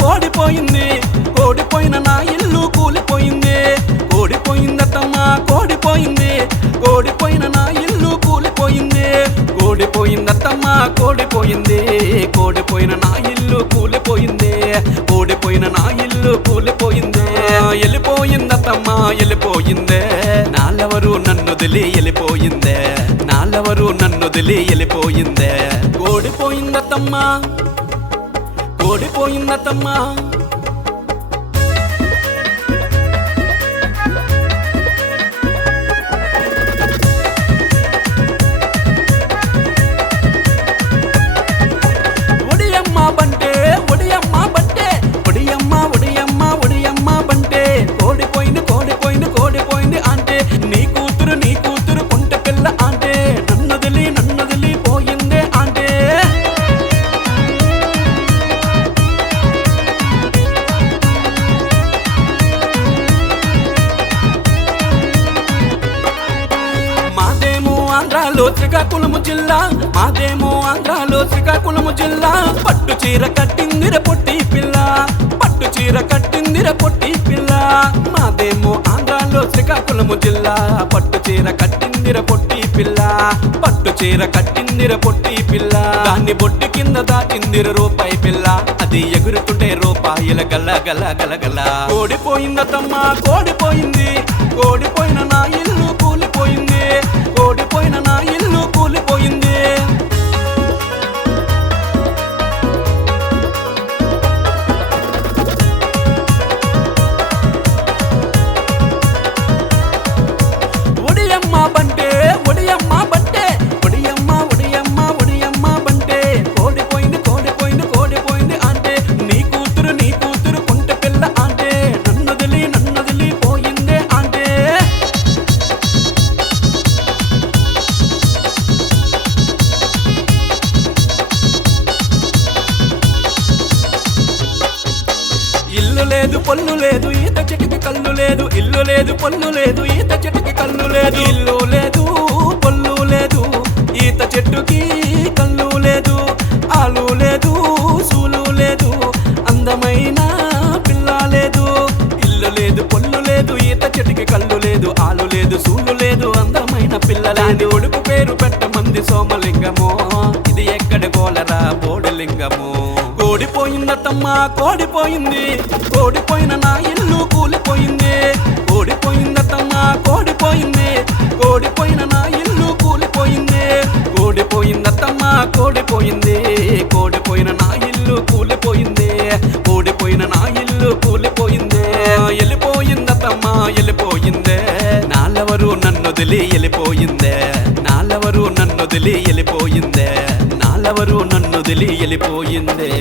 కోడిపోయింది కోడిపోయిన నా ఇల్లు కూలిపోయింది కోడిపోయిందత్తమ్మా కోడిపోయింది కోడిపోయిన నా ఇల్లు కూలిపోయింది కోడిపోయిందత్తమ్మా కోడిపోయింది కోడిపోయిన నా ఇల్లు కూలిపోయింది కోడిపోయిన నా ఇల్లు కూలిపోయింది వెళ్ళిపోయిందత్తమ్మా వెళ్ళిపోయిందే నాలెవరు నన్నొదిలి వెళ్ళిపోయిందే నాలెవరు నన్నొదిలి వెళ్ళిపోయిందే కోడిపోయిందత్తమ్మా కోడిపోయిందత్తమ్మా శ్రీకాకుళము జిల్లా మాదేమో ఆంధ్రాలో శ్రీకాకుళము జిల్లా పట్టు చీర కట్టిందిర పొట్టి పిల్ల పట్టు చీర కట్టిందిర పొట్టి పిల్ల మాదేమో ఆంధ్రాలో శ్రీకాకుళము జిల్లా పట్టు చీర కట్టిందిర పొట్టి పిల్ల పట్టు చీర కట్టిందిర పొట్టి పిల్ల దాన్ని బొట్టి కింద దాటిందిర రూపాయి పిల్ల అది ఎగురుతుంటే రూపాయల గల్ల గల్ల గల గల కోడిపోయిందత్తమ్మా కోడిపోయింది కోడిపోయిన నా ఇల్లు కూలిపోయింది కోడిపోయిన నా ఇల్లు కూలిపోయింది ఒడియమ్మ బంటే ఒడియమ్మ బంటే ఒడియమ్మ ఒడియమ్మ ఒడియమ్మ బంటే కోడిపోయింది కోడిపోయింది కోడిపోయింది అంటే నీ కూతురు కుంట పిల్ల అంటే నన్నొదిలి పోయిందే అంటే ఇల్లు లేదు పొల్లు లేదు ఈత చెట్టుకి కళ్ళు లేదు ఇల్లు లేదు పొల్లు లేదు ఈత చెట్టుకి కళ్ళు లేదు ఇల్లు లేదు పొల్లు లేదు ఈత చెట్టుకి కళ్ళు లేదు ఆలు లేదు సూలు లేదు అందమైన పిల్ల లేదు ఇల్లు లేదు పొల్లు లేదు ఈత చెట్టుకి కళ్ళు లేదు ఆలు లేదు సూలు లేదు అందమైన పిల్ల లేదు ఒడుపు పేరు పెట్టమంది సోమలింగమో ఇది ఎక్కడ గోలరా బోడిలింగము కోడిపోయిందత్తమ్మా కోడిపోయింది కోడిపోయిన నా ఇల్లు కూలిపోయింది కోడిపోయిందత్తమ్మా కోడిపోయింది కోడిపోయిన నా ఇల్లు కూలిపోయింది కోడిపోయిందత్తమ్మా కోడిపోయింది కోడిపోయిన నా ఇల్లు కూలిపోయింది కోడిపోయిన నా ఇల్లు కూలిపోయింది వెళ్ళిపోయిందత్తమ్మా వెళ్ళిపోయిందే నాలెవరు నన్నొదిలి వెళ్ళిపోయిందే నాలెవరు నన్నొదిలి వెళ్ళిపోయిందే నాలెవరు నన్నొదిలి వెళ్ళిపోయిందే